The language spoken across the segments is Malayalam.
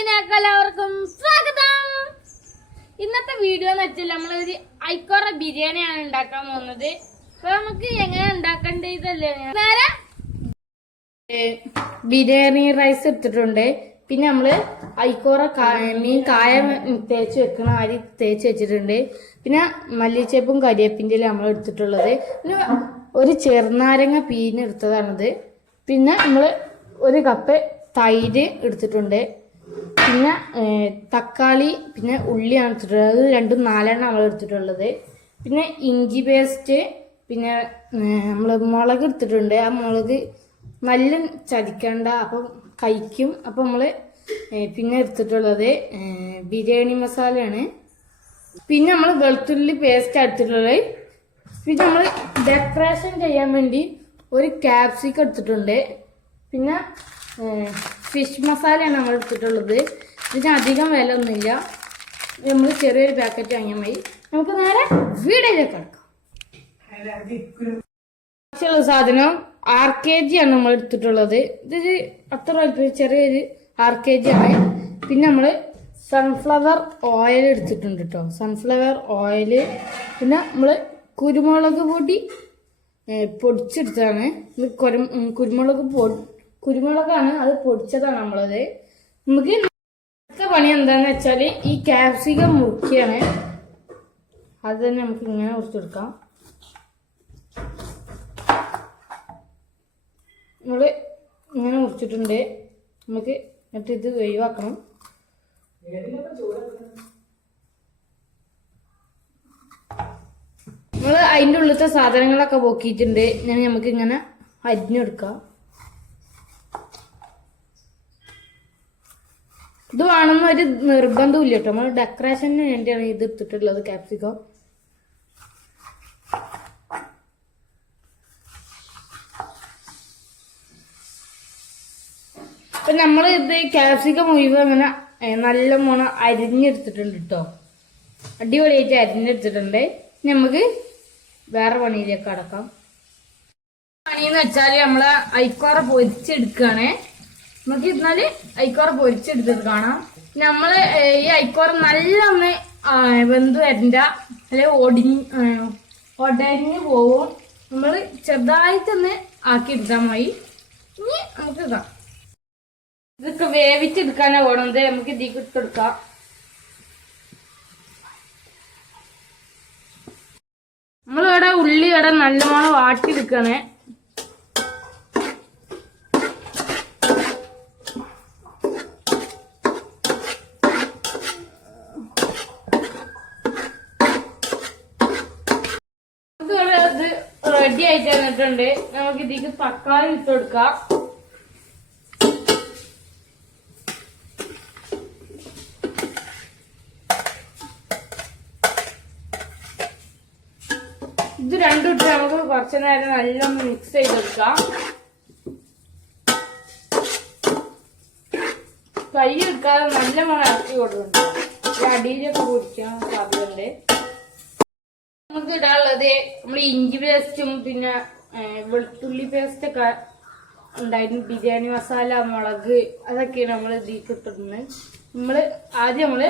എല്ലാവർക്കും സ്വാഗതം. ഇന്നത്തെ വീഡിയോ എന്ന് വെച്ചാൽ നമ്മളൊരു ഐക്കോറ ബിരിയാണിയാണ് ഉണ്ടാക്കാൻ പോകുന്നത്. അപ്പൊ നമുക്ക് എങ്ങനെ ഉണ്ടാക്കേണ്ടതല്ലേ ബിരിയാണി റൈസ് എടുത്തിട്ടുണ്ട്. പിന്നെ നമ്മൾ ഐക്കോറ മീൻ കായ തേച്ച് വെക്കണ അരി തേച്ച് വെച്ചിട്ടുണ്ട്. പിന്നെ മല്ലിച്ചേപ്പും കരിയേപ്പിന്റെ നമ്മൾ എടുത്തിട്ടുള്ളത്. പിന്നെ ഒരു ചെറുനാരങ്ങ പീഞ്ഞെടുത്തതാണിത് പിന്നെ നമ്മൾ ഒരു കപ്പ് തൈര് എടുത്തിട്ടുണ്ട്. പിന്നെ തക്കാളി പിന്നെ ഉള്ളിയാണ് എടുത്തിട്ടുള്ളത് അത് രണ്ടും നാലെണ്ണം നമ്മൾ എടുത്തിട്ടുള്ളത്. പിന്നെ ഇഞ്ചി പേസ്റ്റ് പിന്നെ നമ്മൾ മുളക് എടുത്തിട്ടുണ്ട്. ആ മുളക് നല്ല ചതിക്കണ്ട അപ്പം കഴിക്കും. അപ്പം നമ്മൾ പിന്നെ എടുത്തിട്ടുള്ളത് ബിരിയാണി മസാലയാണ്. പിന്നെ നമ്മൾ വെളുത്തുള്ളി പേസ്റ്റ് എടുത്തിട്ടുള്ളത്. പിന്നെ നമ്മൾ ഡെക്കറേഷൻ ചെയ്യാൻ വേണ്ടി ഒരു ക്യാപ്സിക്കം എടുത്തിട്ടുണ്ട്. പിന്നെ ഫിഷ് മസാലയാണ് നമ്മൾ എടുത്തിട്ടുള്ളത്. ഇതിന് അധികം വില ഒന്നുമില്ല നമ്മൾ ചെറിയൊരു പാക്കറ്റ് വാങ്ങിയാൽ മതി. നമുക്ക് നേരെ വീടിലേക്ക് കിടക്കാം. ആവശ്യമുള്ള സാധനം ആർ കെ ജി ആണ് നമ്മൾ എടുത്തിട്ടുള്ളത്. ഇതൊരു അത്ര ചെറിയൊരു ആർ കെ ജി ആണ്. പിന്നെ നമ്മൾ സൺഫ്ലവർ ഓയിൽ എടുത്തിട്ടുണ്ട് കേട്ടോ സൺഫ്ലവർ ഓയിൽ പിന്നെ നമ്മൾ കുരുമുളക് പൊടി പൊടിച്ചെടുത്താണ് ഇത് കുരുമുളക് പൊടി കുരുമുളകാണ് അത് പൊടിച്ചതാണ് നമ്മളത്. നമുക്ക് അടുത്ത പണി എന്താന്ന് വെച്ചാൽ ഈ ക്യാപ്സിക്കം മുറിക്കുകയാണ്. അത് തന്നെ നമുക്ക് ഇങ്ങനെ മുറിച്ചെടുക്കാം. നമ്മൾ ഇങ്ങനെ മുറിച്ചിട്ടുണ്ട്. നമുക്ക് എന്നിട്ട് ഇത് ഒഴിവാക്കണം. നമ്മൾ അതിന്റെ ഉള്ളിലത്തെ സാധനങ്ങളൊക്കെ പോക്കിയിട്ടുണ്ട്. ഞാൻ നമുക്ക് ഇങ്ങനെ അരിഞ്ഞെടുക്കാം. ഇത് വേണമെന്ന് ഒരു നിർബന്ധമില്ല കേട്ടോ. നമ്മൾ ഡെക്കറേഷന് വേണ്ടിയാണ് ഇത് എടുത്തിട്ടുള്ളത് കാപ്സിക്കോ അപ്പൊ നമ്മൾ ഇത് ക്യാപ്സിക്കം മുഴുവൻ അങ്ങനെ നല്ല മോണം അരിഞ്ഞെടുത്തിട്ടുണ്ട് കേട്ടോ. അടിപൊളിയായിട്ട് അരിഞ്ഞെടുത്തിട്ടുണ്ട്. നമുക്ക് വേറെ പണിയിലേക്ക് അടക്കാം പണിന്ന് വെച്ചാൽ നമ്മളെ ഐക്കോറ പൊരിച്ചെടുക്കുകയാണ് നമുക്ക് ഇരുന്നാൽ ഐക്കോറ പൊരിച്ചെടുത്തത് കാണാം. നമ്മൾ ഈ ഐക്കോറ നല്ല ഒന്ന് വെന്ത് വരണ്ട അല്ലെ ഒടിഞ്ഞ് ഒടഞ്ഞു പോവും. നമ്മൾ ചെറുതായിട്ടൊന്ന് ആക്കി എടുത്താൽ മതി. ഇനി നമുക്ക് ഇതാ ഇതൊക്കെ വേവിച്ചെടുക്കാനാ പോണത്. നമുക്ക് ഇതിക്ക് ഇട്ടെടുക്കാം നമ്മളിവിടെ ഉള്ളി ഇവിടെ നല്ലോണം വാട്ടിയെടുക്കണേ നമുക്കിവിടെ ഇത് റെഡി ആയിട്ട് തന്നിട്ടുണ്ട് നമുക്ക് ഇതിക്ക് തക്കാളി ഇട്ട് കൊടുക്കാം. ഇത് രണ്ടും ഇട്ട് നമുക്ക് കുറച്ചു നേരം നല്ലൊന്ന് മിക്സ് ചെയ്തെടുക്കാം കൈ എടുക്കാതെ നല്ല മണം ഇറക്കി കൊടുക്കുന്നുണ്ട് അടിയിലൊക്കെ കുടിക്കാൻ സാധ്യതയുണ്ട്. നമുക്ക് ഇടാനുള്ളത് നമ്മൾ ഇഞ്ചി പേസ്റ്റും പിന്നെ വെളുത്തുള്ളി പേസ്റ്റ് ഒക്കെ ഉണ്ടായിരുന്നു. ബിരിയാണി മസാല മുളക് അതൊക്കെയാണ് നമ്മൾ ഇതിൽ കിട്ടുന്നത് നമ്മൾ ആദ്യം നമ്മൾ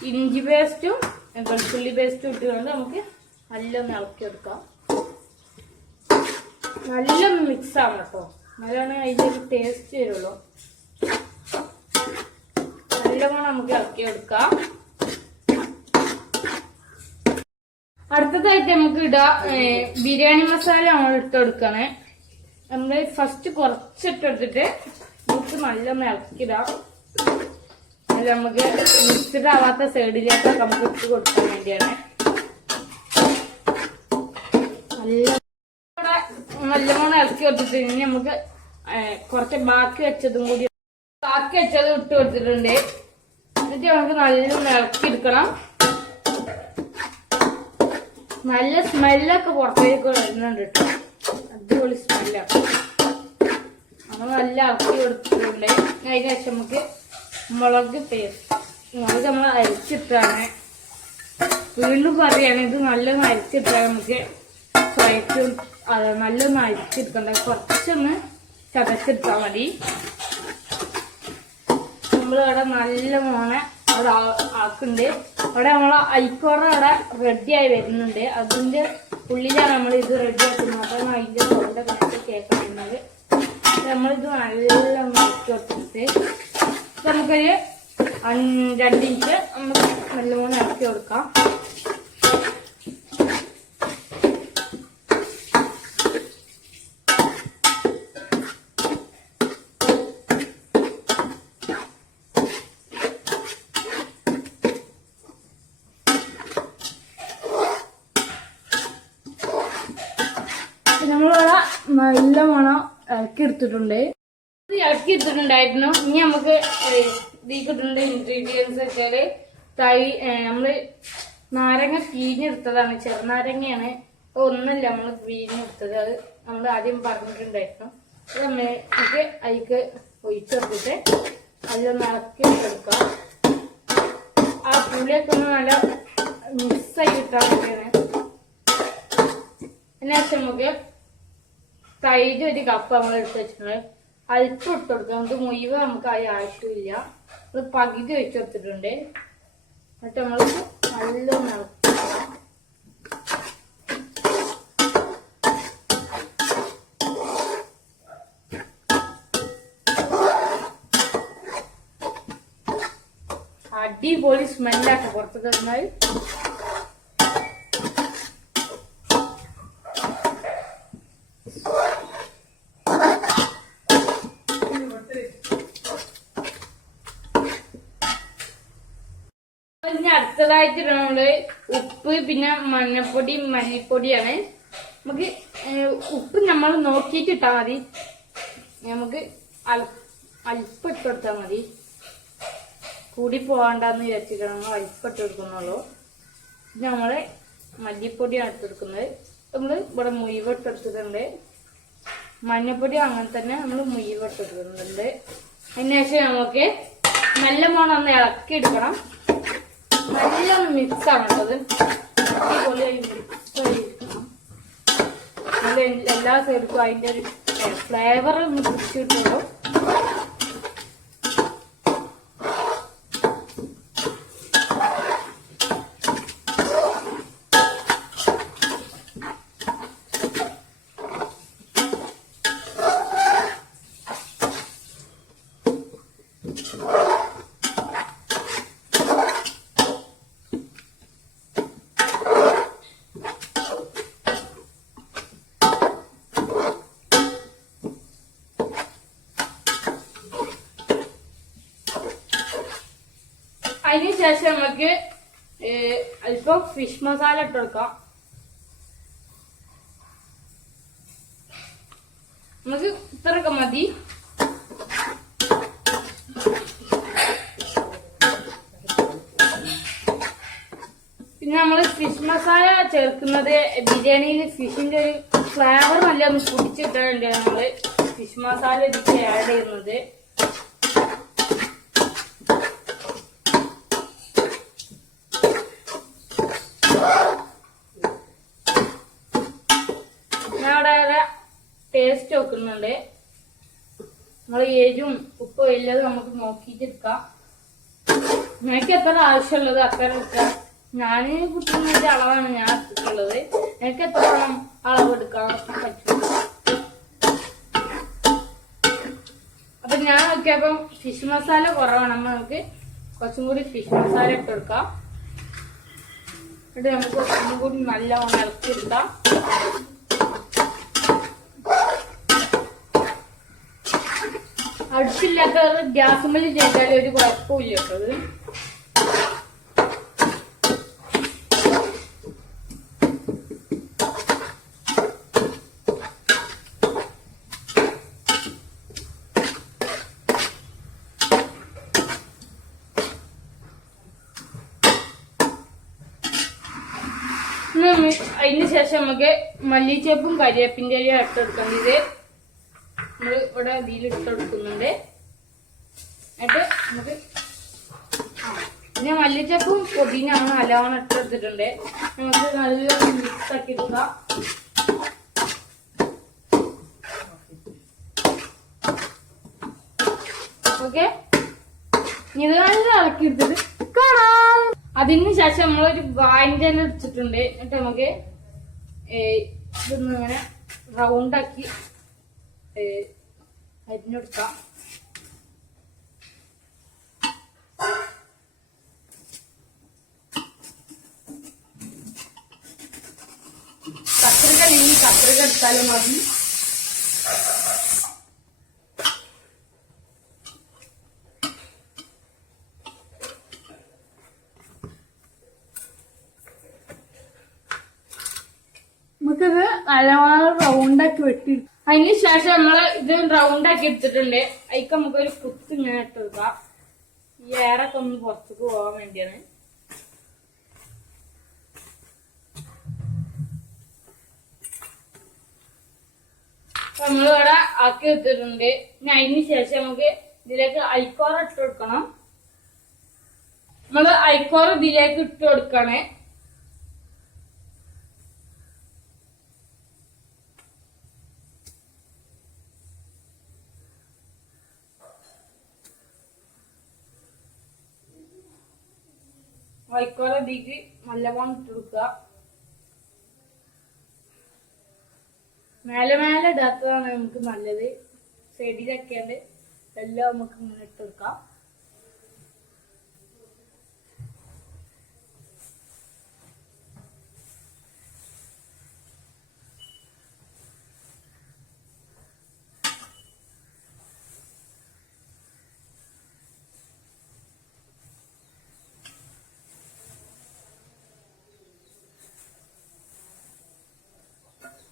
ഇഞ്ചി പേസ്റ്റും വെളുത്തുള്ളി പേസ്റ്റും ഇട്ടുകൊണ്ട് നമുക്ക് നല്ലൊന്ന് ഇളക്കിയെടുക്കാം. നല്ലൊന്ന് മിക്സ് ആവണം കേട്ടോ. നല്ലതാണ് അതിന്റെ ടേസ്റ്റ് വരുള്ളൂ. നല്ലോണം നമുക്ക് ഇളക്കിയെടുക്കാം. അടുത്തതായിട്ട് നമുക്ക് ഇടാം ബിരിയാണി മസാല നമ്മൾ ഇട്ട് നമ്മൾ ഫസ്റ്റ് കുറച്ചിട്ട് എടുത്തിട്ട് നമുക്ക് നല്ലൊന്ന് ഇളക്കിടാം. അല്ല നമുക്ക് മിക്സ്ഡ് ആവാത്ത സൈഡിലേക്ക് നമുക്ക് ഇട്ട് കൊടുക്കാൻ വേണ്ടിയാണ്. നല്ല ഇവിടെ നല്ലോണം ഇളക്കി കൊടുത്തിട്ട് ഇനി നമുക്ക് കുറച്ച് ബാക്കി വെച്ചതും കൂടി ബാക്കി വെച്ചതും ഇട്ട് കൊടുത്തിട്ടുണ്ട്. എന്നിട്ട് നമുക്ക് നല്ലോണം ഇളക്കി എടുക്കണം. നല്ല സ്മെല്ലൊക്കെ പുറത്തേക്ക് വരുന്നുണ്ട് കേട്ടോ. അടിപൊളി സ്മെല്ലാണ് നമ്മൾ നല്ല ഇറക്കി കൊടുത്തിട്ടുണ്ട്. അതിന് ശേഷം നമുക്ക് മുളക് പേസ്റ്റ് മുളക് നമ്മൾ അരിച്ചിട്ടാണ്. വീണ്ടും പറയുകയാണ് ഇത് നല്ലൊന്ന് അരിച്ചിട്ടാണ് നമുക്ക് ഫ്രൈറ്റും അത് നല്ലൊന്ന് അരിച്ചെടുക്കണ്ട കുറച്ചൊന്ന് ചതച്ചെടുത്താൽ മതി. നമ്മൾ ഇവിടെ നല്ല മോനെ അവിടെ ആക്കുന്നുണ്ട്. അവിടെ നമ്മൾ ഐക്കോണ അവിടെ റെഡി ആയി വരുന്നുണ്ട്. അതിന്റെ ഉള്ളിലാണ് നമ്മൾ ഇത് റെഡി ആക്കുന്നത്. അപ്പൊ അതിന്റെ സൗണ്ട് കണക്ക് കേൾക്കുന്നത് നമ്മളിത് നല്ല ഇപ്പൊ നമുക്കൊരു രണ്ടിഞ്ച് നമുക്ക് നല്ലോണം ഇറക്കി കൊടുക്കാം നമ്മളിവിടെ നല്ല മണം ഇറക്കി എടുത്തിട്ടുണ്ട്. ഇളക്കി എടുത്തിട്ടുണ്ടായിരുന്നു. ഇനി നമുക്ക് ഇതിട്ടുണ്ട് ഇൻഗ്രീഡിയൻസ് വെച്ചാൽ തൈ നമ്മൾ നാരങ്ങ പിഴിഞ്ഞെടുത്തതാണ്. ചെറുനാരങ്ങയാണ്. ഒന്നല്ല നമ്മൾ പിഴിഞ്ഞെടുത്തത്. അത് നമ്മൾ ആദ്യം പറഞ്ഞിട്ടുണ്ടായിരുന്നു. അത് നമുക്ക് അതിക്ക് ഒഴിച്ചെടുത്തിട്ട് അതിലൊന്ന് ഇളക്കി എടുക്കാം ആ പുളിയൊക്കെ ഒന്ന് നല്ല മിക്സായി കിട്ടാൻ വേണ്ടിയാണ്. വെച്ചാൽ നമുക്ക് തൈര് ഒരു കപ്പ് നമ്മൾ എടുത്ത് വെച്ചിട്ടുണ്ട്. അല്പം ഇട്ട് കൊടുക്കുക നമുക്ക് മുഴുവൻ നമുക്ക് അതിന് ആവശ്യമില്ല. അത് പകുതി വെച്ച് കൊടുത്തിട്ടുണ്ട്. എന്നിട്ട് നമ്മൾ നല്ല അടിപൊളി സ്മെല്ലാട്ടോ പുറത്തൊക്കെ വന്നാൽ ഇനി അടുത്തതായിട്ട് നമ്മൾ ഉപ്പ് പിന്നെ മഞ്ഞപ്പൊടി മല്ലിപ്പൊടിയാണ്. നമുക്ക് ഉപ്പ് നമ്മൾ നോക്കിയിട്ട് ഇട്ടാൽ മതി. നമുക്ക് അല്പം ഇട്ട് കൊടുത്താൽ മതി. കൂടി പോകണ്ടെന്ന് വിചാരിച്ചിട്ട് നമ്മൾ അല്പം ഇട്ട് കൊടുക്കുന്നുള്ളൂ. പിന്നെ നമ്മൾ മല്ലിപ്പൊടിയാണ് ഇട്ട് കൊടുക്കുന്നത്. നമ്മൾ ഇവിടെ കൊടുത്തിട്ടുണ്ട്. മഞ്ഞപ്പൊടി അങ്ങനെ തന്നെ നമ്മൾ മുഴുവൻ അതിനുശേഷം നമുക്ക് നല്ല മോണം ഒന്ന് ഇളക്കി എടുക്കണം നല്ല മിക്സ് ആയിരിക്കണം നല്ല എല്ലാ സൈഡിലും അതിന്റെ ഒരു ഫ്ലേവർ ഒന്ന് ശേഷം നമുക്ക് അല്പം ഫിഷ് മസാല ഇട്ട് കൊടുക്കാം. നമുക്ക് ഇത്രയൊക്കെ മതി. പിന്നെ നമ്മൾ ഫിഷ് മസാല ചേർക്കുന്നത് ബിരിയാണിയിൽ ഫിഷിന്റെ ഒരു ഫ്ലേവർ നല്ല ഒന്ന് കുടിച്ചിട്ടാണ് നമ്മൾ ഫിഷ് മസാല ഇതിൽ ആഡ് ചെയ്യുന്നത് ഞാൻ അവിടെ ടേസ്റ്റ് വെക്കുന്നുണ്ട്. നമ്മൾ ഏജും ഉപ്പും എല്ലാം നമുക്ക് നോക്കിയിട്ട് എടുക്കാം എനിക്ക് എത്ര ആവശ്യമുള്ളത് അത്ര എടുക്കാം. ഞാൻ കുട്ടികളുടെ അളവാണ് ഞാൻ എടുത്തിട്ടുള്ളത്. എനിക്ക് എത്ര അളവ് എടുക്കാൻ പറ്റും അപ്പൊ ഞാൻ നോക്കിയപ്പം ഫിഷ് മസാല കുറവാണ്. നമ്മൾ നമുക്ക് കുറച്ചും കൂടി ഫിഷ് മസാല ഇട്ട് എന്നിട്ട് നമുക്ക് ഒന്നും കൂടി നല്ലവണ്ണം ഇളക്കിയെടുക്കാം. അടുപ്പില്ലാത്തത് ഗ്യാസ് മേൽ ചെയ്താൽ ഒരു കുഴപ്പമില്ല കേട്ടോ അത് ഇനി നമ്മ- അതിന് ശേഷം നമുക്ക് മല്ലിച്ചേപ്പും കരിവേപ്പിന്റെ ഇലയും ഇട്ടെടുക്കേണ്ടത് നമ്മൾ ഇവിടെ ഇതിൽ എന്നിട്ട് നമുക്ക് പിന്നെ മല്ലിച്ചപ്പും പൊടിനാണ് നല്ലവണ്ണം ഇട്ടെടുത്തിട്ടുണ്ട് നമുക്ക് നല്ല മിക്സ് ആക്കി എടുക്കാം. ഓക്കെ? ഇത് നല്ല ഇളക്കി എടുത്തിട്ട് കാണാം. അതിന് ശേഷം നമ്മളൊരു വായിന്റെ ഇല എടുത്തിട്ടുണ്ട്. എന്നിട്ട് നമുക്ക് റൗണ്ട് ഇതൊന്ന് അരിഞ്ഞെടുക്കാം. കത്രിക ഇനി കത്രിക എടുത്താലും മതി. നമുക്കിത് നല്ലപോലെ റൗണ്ടാക്കി വെട്ടി. അതിന് ശേഷം നമ്മൾ ഇത് റൗണ്ട് ആക്കി എടുത്തിട്ടുണ്ട്. അതിക്ക് നമുക്ക് ഒരു കുത്ത് ഇങ്ങനെ ഇട്ടെടുക്കാം ഈ എയറൊക്കെ ഒന്ന് പുറത്തേക്ക് പോകാൻ വേണ്ടിയാണ്. നമ്മളിവിടെ ആക്കി വെച്ചിട്ടുണ്ട് ഇനി അതിന് ശേഷം നമുക്ക് ഇതിലേക്ക് ഐക്കോറ ഇട്ട് കൊടുക്കണം. നമ്മൾ ഐക്കോറ ഇതിലേക്ക് ഇട്ട് കൊടുക്കണേ. ഐക്കോറ ഇതിക്ക് നല്ലവണ്ണം ഇട്ട് മേലെ മേലെ ഇടാത്തതാണ് നമുക്ക് നല്ലത്. സൈഡിലൊക്കെയുണ്ട് എല്ലാം നമുക്ക് ഇങ്ങനെ ഇട്ട്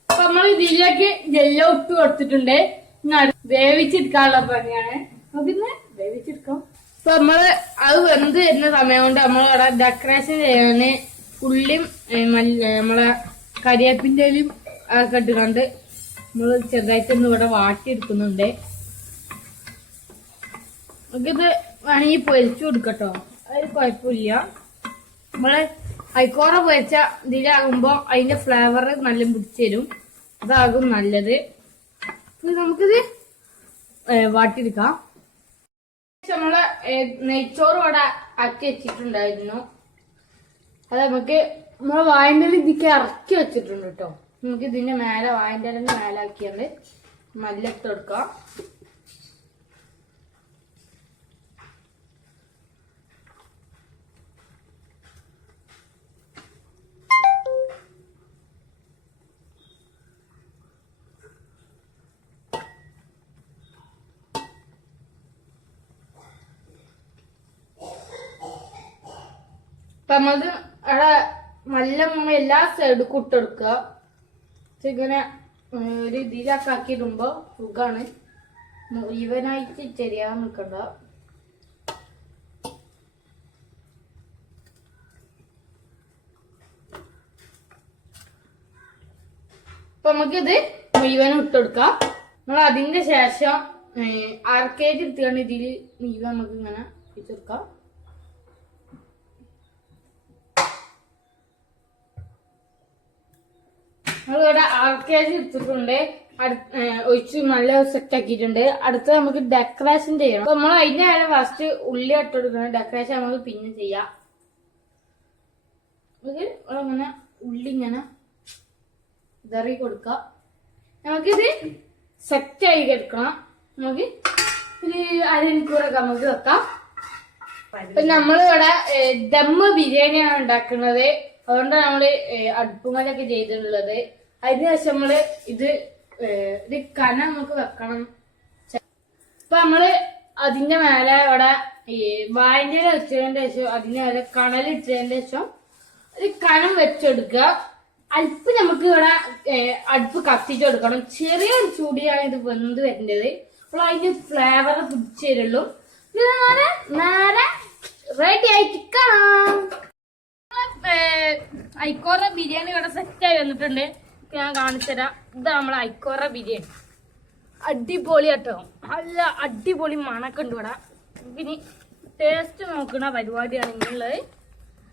അപ്പൊ നമ്മൾ ഇതിലേക്ക് ജെല്ലോ ഇട്ട് കൊടുത്തിട്ടുണ്ട്. വേവിച്ചെടുക്കാനുള്ള പണിയാണ്. നമുക്കിന്ന് വേവിച്ചെടുക്കാം. അപ്പൊ നമ്മൾ അത് വെന്ത് വരുന്ന സമയം കൊണ്ട് നമ്മളിവിടെ ഡെക്കറേഷൻ ചെയ്യാന് ഉള്ളിയും നമ്മളെ നമ്മളെ കരിയേപ്പിന്റെയും ഒക്കെ ഇട്ടുകൊണ്ട് നമ്മൾ ചെറുതായിട്ടൊന്ന് ഇവിടെ വാട്ടിയെടുക്കുന്നുണ്ട്. നമുക്കിത് വേണമെങ്കിൽ പൊരിച്ചു കൊടുക്കട്ടോ. അത് കുഴപ്പമില്ല. നമ്മൾ ഐക്കോറ പൊരിച്ച ഇതിലാകുമ്പോ അതിന്റെ ഫ്ലേവർ നല്ല പിടിച്ചു തരും. അതാകും നല്ലത്. നമുക്കിത് വാട്ടിയെടുക്കാം. നമ്മൾ നെയ്ച്ചോറും ഇവിടെ ആക്കി വെച്ചിട്ടുണ്ടായിരുന്നു. അത് നമുക്ക് നമ്മളെ വായന്റെ ഇതിക്ക് ഇറക്കി വെച്ചിട്ടുണ്ട് കേട്ടോ. നമുക്ക് ഇതിന്റെ മേലെ വായന്റെ മേലെ ആക്കിയാണ്ട് മല്ലിട്ട് കൊടുക്കാം. നമ്മളത് അവിടെ നല്ല എല്ലാ സൈഡ് ഇട്ടെടുക്കുക ഇങ്ങനെ ഒരു ഇതിലൊക്കെ ആക്കി ഇടുമ്പോ സുഖാണ്. മുഴുവനായിട്ട് ചെറിയാൻ നിൽക്കണ്ട. അപ്പൊ നമുക്കിത് മുഴുവനും ഇട്ടെടുക്കാം നമ്മൾ അതിന്റെ ശേഷം ആർക്കേജ് എടുത്തുകൊണ്ട് ഇതിൽ മുഴുവൻ നമുക്ക് ഇങ്ങനെ വെച്ചെടുക്കാം നമ്മളിവിടെ ആർക്കേജ് എടുത്തിട്ടുണ്ട്. ഒഴിച്ച് നല്ല സെറ്റ് ആക്കിയിട്ടുണ്ട്. അടുത്ത് നമുക്ക് ഡെക്കറേഷൻ ചെയ്യണം. നമ്മൾ അതിന്റെ കാര്യം ഫസ്റ്റ് ഉള്ളി ഇട്ട് കൊടുക്കണം. ഡെക്കറേഷൻ നമുക്ക് പിന്നെ ചെയ്യാം. നമുക്ക് ഇങ്ങനെ ഉള്ളി ഇങ്ങനെ ഇതറി കൊടുക്കാം. നമുക്കിത് സെറ്റ് ആയി എടുക്കണം നമുക്ക് ഒരു അരമണിക്കൂറൊക്കെ നമുക്ക് വെക്കാം. അപ്പൊ നമ്മളിവിടെ ദമ്മ് ബിരിയാണിയാണ് ഉണ്ടാക്കുന്നത്. അതുകൊണ്ട് നമ്മൾ ഏ, അടുപ്പുമലൊക്കെ ചെയ്തിട്ടുള്ളത്. അതിനുശേഷം നമ്മൾ ഇത് ഒരു കന നമുക്ക് വെക്കണം. ഇപ്പൊ നമ്മൾ അതിന്റെ മേലെ ഇവിടെ ഈ വായന്റെ വെച്ചതിന്റെ ശേഷം അതിന്റെ മേലെ കണലിട്ടതിന്റെ ശേഷം ഒരു കനം വെച്ചെടുക്കുക. അല്പം നമുക്ക് ഇവിടെ അടുപ്പ് കത്തിച്ച് കൊടുക്കണം. ചെറിയൊരു ചൂടിയാണ് ഇത് വെന്ത് വരേണ്ടത് അപ്പോൾ അതിന്റെ ഫ്ലേവർ പിടിച്ചു തരുള്ളൂ. നേരെ നേരെ റെഡി ആയിട്ട് കാണാം ഐക്കോറ ബിരിയാണി ഇവിടെ സെറ്റായി വന്നിട്ടുണ്ട്. ഞാൻ കാണിച്ചുതരാം ഇത് നമ്മളെ ഐക്കോറ ബിരിയാണി. അടിപൊളി കേട്ടോ. നല്ല അടിപൊളി മണൊക്കെ ഉണ്ട് ഇവിടെ. പിന്നെ ടേസ്റ്റ് നോക്കുന്ന പരിപാടിയാണ് ഇങ്ങനെയുള്ളത്.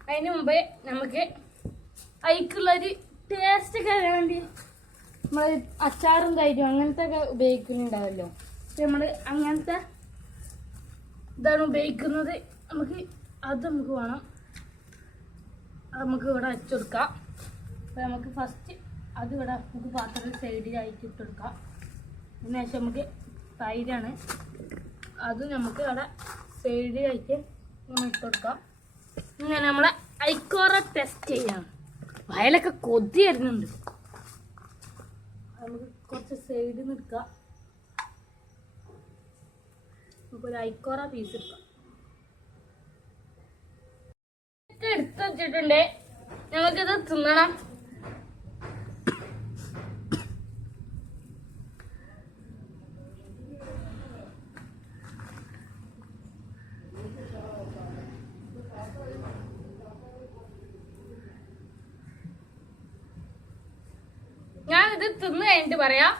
അതിന് മുമ്പേ നമുക്ക് അയക്കുള്ളൊരു ടേസ്റ്റ് ഒക്കെ വേണ്ടി നമ്മൾ അച്ചാറും തൈരും അങ്ങനത്തെ ഒക്കെ ഉപയോഗിക്കുന്നുണ്ടാവല്ലോ. പക്ഷെ നമ്മൾ അങ്ങനത്തെ ഇതാണ് ഉപയോഗിക്കുന്നത്. നമുക്ക് അത് നമുക്ക് വേണം. അത് നമുക്ക് ഇവിടെ വെച്ചുകൊടുക്കാം അപ്പം നമുക്ക് ഫസ്റ്റ് അത് ഇവിടെ നമുക്ക് പാത്രം സൈഡിലായിട്ട് ഇട്ട് കൊടുക്കാം. അതിന് ശേഷം നമുക്ക് തൈരാണ്. അത് നമുക്ക് ഇവിടെ സൈഡിലായിട്ട് നമ്മൾ ഇട്ട് കൊടുക്കാം. ഇങ്ങനെ നമ്മളെ ഐക്കോറ ടെസ്റ്റ് ചെയ്യാം. വയലൊക്കെ കൊതി വരുന്നുണ്ട്. നമുക്ക് കുറച്ച് സൈഡിൽ എടുക്കാം. നമുക്കൊരു ഐക്കോറ പീസ് എടുക്കാം. എടുത്ത് വെച്ചിട്ടുണ്ട്. നമുക്കിത് തിന്നണം. ഞാൻ ഇത് തിന്ന് കഴിഞ്ഞിട്ട് പറയാം.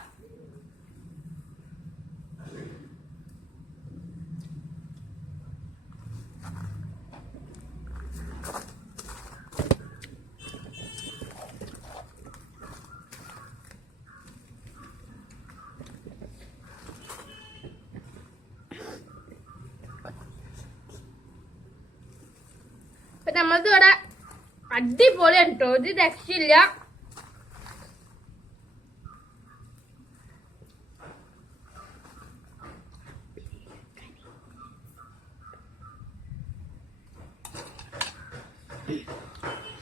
അടിപൊളി കേട്ടോ. ഒരു രക്ഷയില്ല.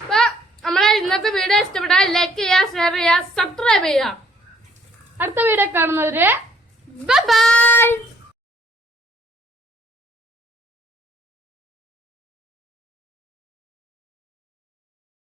അപ്പൊ നമ്മളെ ഇന്നത്തെ വീഡിയോ ഇഷ്ടപ്പെട്ടാൽ ലൈക്ക് ചെയ്യുക ഷെയർ ചെയ്യുക സബ്സ്ക്രൈബ് ചെയ്യുക. അടുത്ത വീഡിയോ കാണുന്നവര് ബൈ